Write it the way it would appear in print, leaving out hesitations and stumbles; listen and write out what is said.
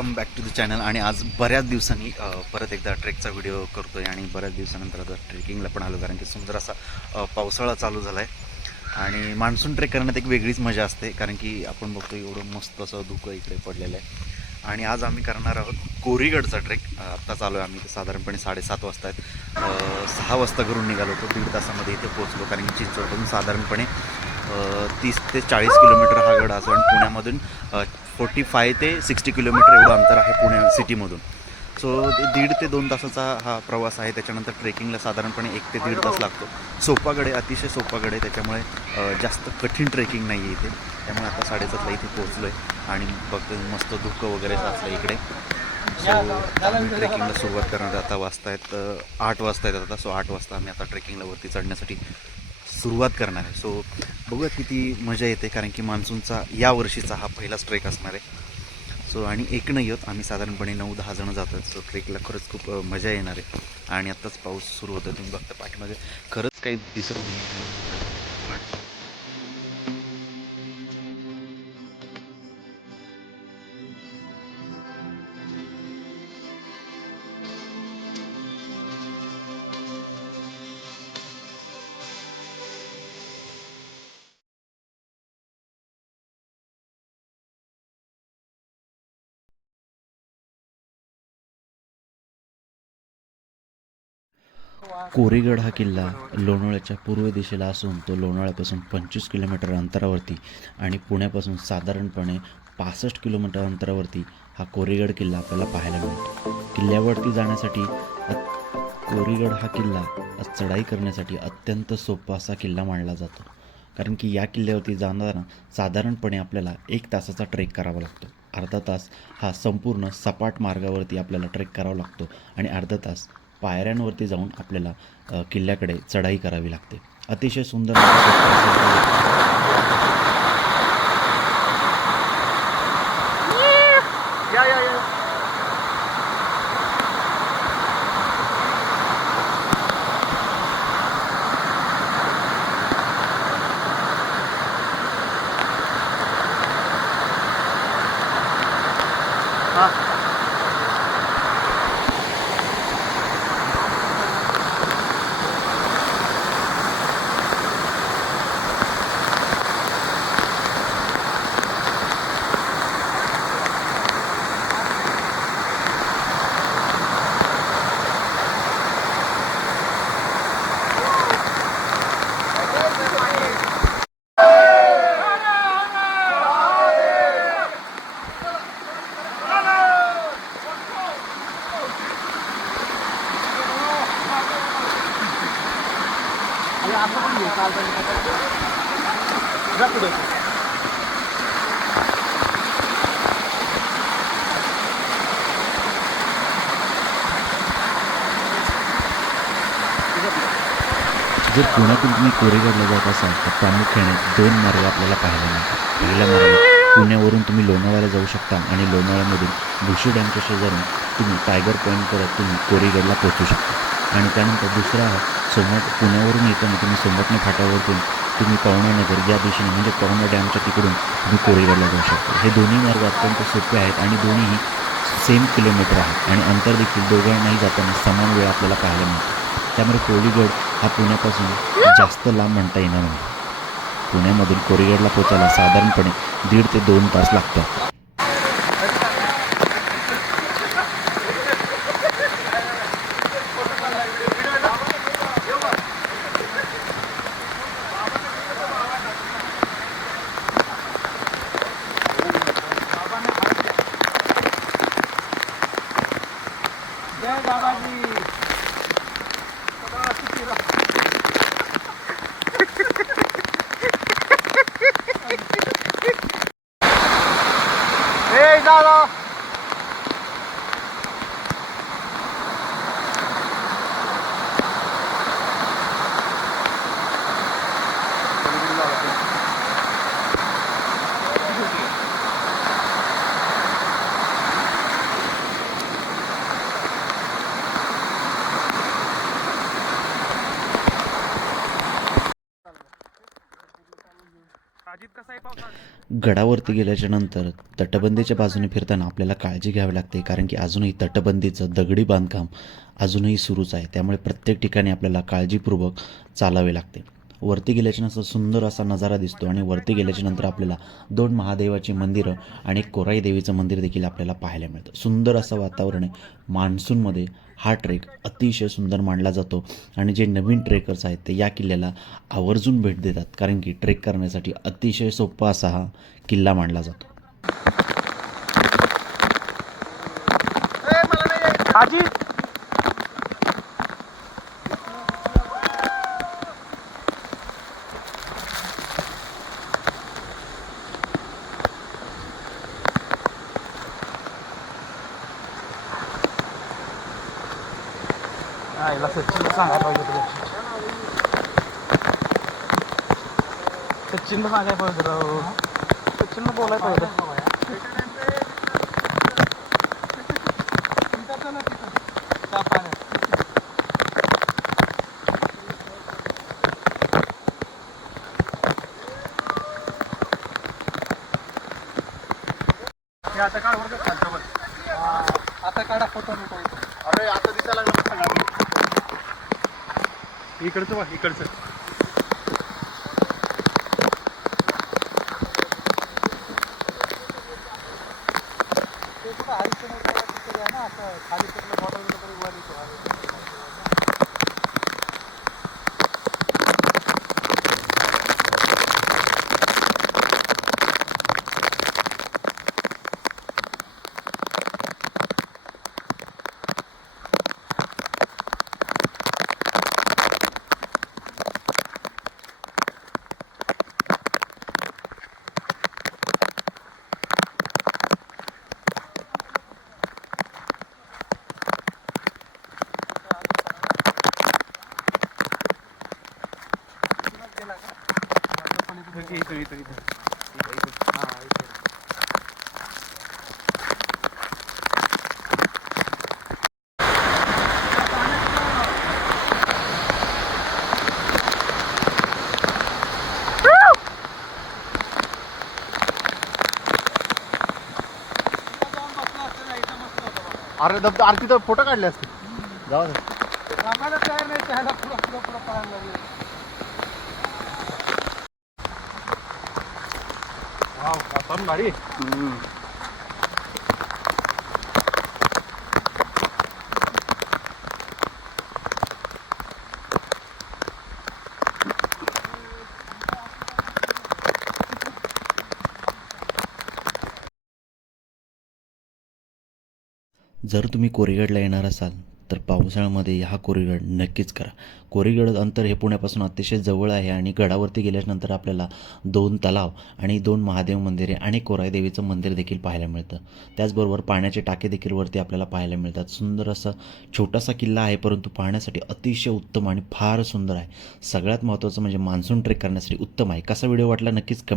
Welcome back to the channel. आणि आज बऱ्याच दिवसांनी परत एकदा ट्रेकचा व्हिडिओ करतो आहे आणि बऱ्याच दिवसानंतर आता ट्रेकिंगला पण आलो, कारण की सुंदर असा पावसाळा चालू झाला आहे आणि मान्सून ट्रेक करण्यात एक वेगळीच मजा असते, कारण की आपण बघतो एवढं मस्त असं धुकं इकडे पडलेलं आहे. आणि आज आम्ही करणार आहोत कोरीगडचा ट्रेक. आत्ता चालू आहे, आम्ही साधारणपणे 7:30 वाजता आहेत. 6 वाजता घरून निघालो होतो, 1.5 तासामध्ये इथे पोहोचलो, कारण की चिंचवडमधून साधारणपणे 30 ते 40 किलोमीटर हा गड असो आणि पुण्यामधून 45 ते 60 किलोमीटर एवढं अंतर आहे पुणे सिटीमधून. सो 1.5 ते 2 तासाचा हा प्रवास आहे. त्याच्यानंतर ट्रेकिंगला साधारणपणे 1 ते 1.5 तास लागतो. सोपा गड आहे, अतिशय सोपा गड आहे, त्याच्यामुळे जास्त कठीण ट्रेकिंग नाही आहे इथे. त्यामुळे आता 7:30ला इथे पोहोचलो आहे आणि बघतो मस्त धुकं वगैरे असलं इकडे. सो आम्ही ट्रेकिंगला सुरुवात करणार. आता वाजता आहेत 8 वाजता आहेत आता. सो 8 वाजता आम्ही आता ट्रेकिंगला वरती चढण्यासाठी सुरुवात करणार आहे. सो बघूयात किती मजा येते, कारण की मान्सूनचा या वर्षीचा हा पहिलाच ट्रेक असणार आहे. सो आणि एक नाही होत, आम्ही साधारणपणे 9-10 जण जातो आहे. सो ट्रेकला खरंच खूप मजा येणार आहे. आणि आत्ताच पाऊस सुरू होतो, तुम्ही बघता पाठीमागे खरंच काही दिसत नाही. कोरीगड हा किल्ला लोणावळ्याच्या पूर्व दिशेला असून तो लोणावळ्यापासून 25 किलोमीटर अंतरावरती आणि पुण्यापासून साधारणपणे 65 किलोमीटर अंतरावरती हा कोरीगड किल्ला आपल्याला पाहायला मिळतो. किल्ल्यावरती जाण्यासाठी कोरीगड हा किल्ला चढाई करण्यासाठी अत्यंत सोपा असा किल्ला मानला जातो, कारण की या किल्ल्यावरती जाताना साधारणपणे आपल्याला 1 तासाचा ट्रेक करावा लागतो. अर्धा तास हा संपूर्ण सपाट मार्गावरती आपल्याला ट्रेक करावा लागतो आणि अर्धा तास पायऱ्यांवरती जाऊन आपल्याला किल्ल्याकडे चढाई करावी लागते. अतिशय सुंदर जर पुण्यातून तुम्ही कोरीगडला जात असाल तर प्रामुख्याने 2 मार्ग आपल्याला पाहायला मिळतात. पहिला मार्ग पुण्यावरून तुम्ही लोणावळ्याला जाऊ शकता आणि लोणावळ्यामधून भुशी डॅमच्या शेजारून तुम्ही टायगर पॉईंट करत तुम्ही कोरीगडला पोहोचू शकता. आणि त्यानंतर दुसरा पुण्यावरून येताना तुम्ही सोमटणे फाट्यावरतून तुम्ही पवनानगर या दिशेने म्हणजे पवना डॅमच्या तिकडून तुम्ही कोरीगडला जाऊ शकता. हे दोन्ही मार्ग अत्यंत सोपे आहेत आणि दोन्हीही सेम किलोमीटर आहेत आणि अंतर देखील दोघांनाही जाताना समान वेळ आपल्याला पाहायला मिळतो. त्यामुळे कोरीगड हा पुण्यापासून जास्त लांब म्हणता येणार नाही. पुण्यामधून कोरीगडला पोचायला साधारणपणे 1.5 ते 2 तास लागतात. गडावरती गेल्याच्या नंतर तटबंदीच्या बाजूने फिरताना आपल्याला काळजी घ्यावी लागते, कारण की अजूनही तटबंदीचं दगडी बांधकाम अजूनही सुरूच आहे. त्यामुळे प्रत्येक ठिकाणी आपल्याला काळजीपूर्वक चालावे लागते. वरती गेल्याच्या नंतर सुंदर असा नजारा दिसतो आणि वरती गेल्याच्या नंतर आपल्याला 2 महादेवाची मंदिरं आणि एक कोराई देवीचं मंदिर देखील आपल्याला पाहायला मिळतं. सुंदर असं वातावरण आहे. मान्सूनमध्ये हा ट्रेक अतिशय सुंदर मानला जातो आणि जे नवीन ट्रेकर्स आहेत ते या किल्ल्याला आवर्जून भेट देतात, कारण की ट्रेक करण्यासाठी अतिशय सोपा असा हा किल्ला मानला जातो. आजी आईला सचिन सांगायला पाहिजे तुला. सचिनला सांगायला पाहिजे राव. सचिनला बोलायला पाहिजे. आता काढ आता काढा फोटो. अरे आता दिसायला लागलं इकडचं बघ इकडचं. अरे दब आरती तर फोटो काढले असते. जाऊ दे. तयार नाही त्याला पुढं पुढं पुढं पळायला लागले. वाव भारी. जर तुम्ही कोरीगडला येणार असाल तर पावसाळ्यामध्ये हा कोरीगड नक्कीच करा. कोरीगड अंतर हे पुण्यापासून अतिशय जवळ आहे आणि गडावरती गेल्यानंतर आपल्याला 2 तलाव आणि 2 महादेव मंदिरे आणि कोराई देवीचं मंदिर देखील पाहायला मिळतं. त्याचबरोबर पाण्याचे टाके देखील वरती आपल्याला पाहायला मिळतात. सुंदर असा छोटासा किल्ला आहे, परंतु पाहण्यासाठी अतिशय उत्तम आणि फार सुंदर आहे. सगळ्यात महत्त्वाचं म्हणजे मान्सून ट्रेक करण्यासाठी उत्तम आहे. कसा व्हिडिओ वाटला नक्कीच कमेंट